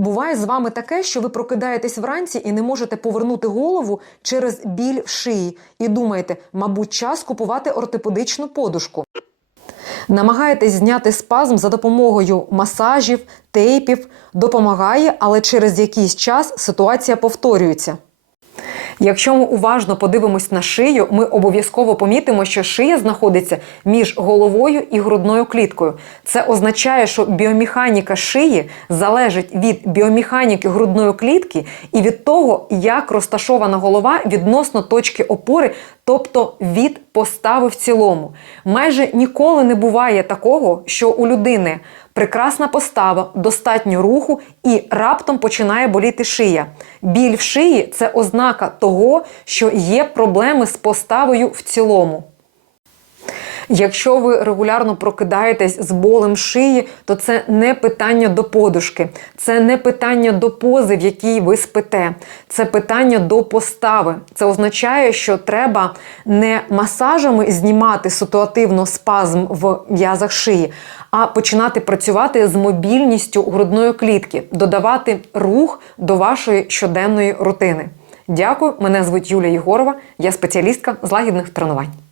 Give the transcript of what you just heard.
Буває з вами таке, що ви прокидаєтесь вранці і не можете повернути голову через біль в шиї, і думаєте, мабуть, час купувати ортопедичну подушку. Намагаєтесь зняти спазм за допомогою масажів, тейпів, допомагає, але через якийсь час ситуація повторюється. Якщо ми уважно подивимось на шию, ми обов'язково помітимо, що шия знаходиться між головою і грудною кліткою. Це означає, що біомеханіка шиї залежить від біомеханіки грудної клітки і від того, як розташована голова відносно точки опори, тобто від постави в цілому. Майже ніколи не буває такого, що у людини прекрасна постава, достатньо руху і раптом починає боліти шия. Біль в шиї це ознака того, що є проблеми з поставою в цілому. Якщо ви регулярно прокидаєтесь з болем шиї, то це не питання до подушки, це не питання до пози, в якій ви спите, це питання до постави. Це означає, що треба не масажами знімати ситуативно спазм в м'язах шиї, а починати працювати з мобільністю грудної клітки, додавати рух до вашої щоденної рутини. Дякую, мене звуть Юлія Єгорова, я спеціалістка з лагідних тренувань.